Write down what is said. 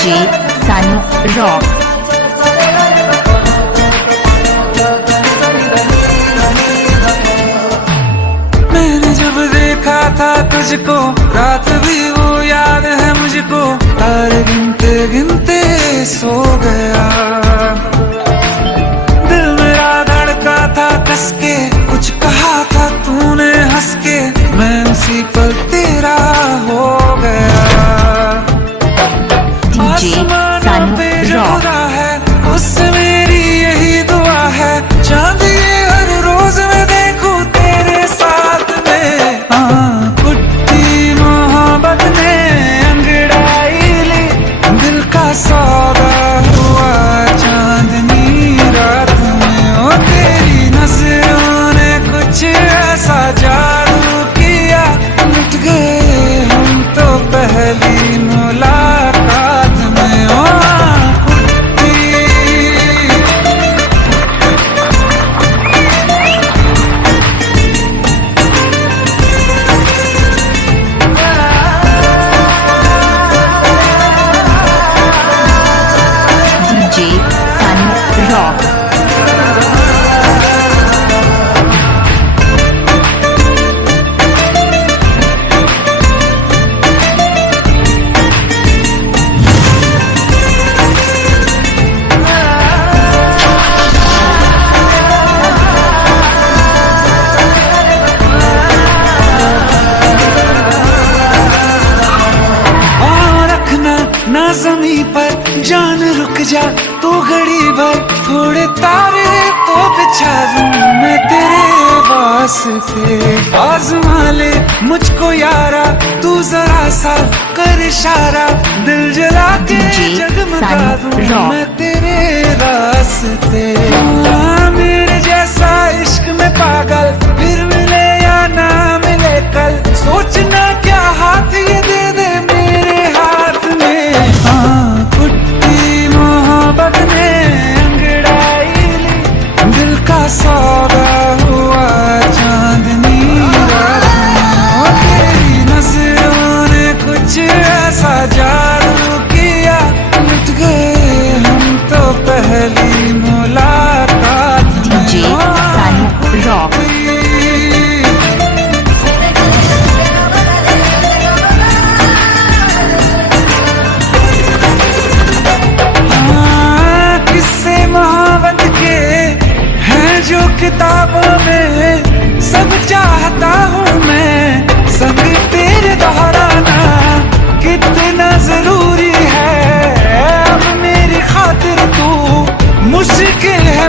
DJ सन rock. मैंने जब देखा था तुझको, रात भी वो याद है मुझको, तारे गिनते गिनते सो गया। दिल मेरा धड़का था कस के, कुछ कहा था तूने हंस के, मैं उसी पर तेरा हो गया। डीजे सन रॉक है उससे मेरी यही दुआ है, चांद ये हर रोज मैं देखूं तेरे साथ में। कुट्टी मोहब्बत ने अंगड़ाई ली, दिल का सौदा हुआ चांदनी रात में। ओ तेरी नजरों ने कुछ ऐसा जादू किया, लुट गए हम तो पहली मुलाकात में। ओ डीजे सन रॉक। ना ज़मीं पर जान रुक जा तू घड़ी भर, थोड़े तारे तो बिछा दूं मैं तेरे वास्ते। आज़मा ले मुझको यारा, तू जरा सा कर इशारा, दिल जला के जगमगा दूं मैं तेरे रास्ते। मेरे जैसा इश्क में पागल फिर मिले या ना मिले कल, सोचना क्या हाथ ये दे दे मेरे हाथ में। कुट्टी मोहब्बत ने अंगड़ाई ली, दिल का सौदा हुआ चांदनी रात में। तेरी नजरों ने कुछ ऐसा जादू किया, लुट गए हम तो पहली मुलाकात में। डीजे सन रॉक। जो किताबों में सब चाहता हूँ मैं, संग तेरे दोहराना कितना जरूरी है। अब मेरी खातिर तू मुश्किल है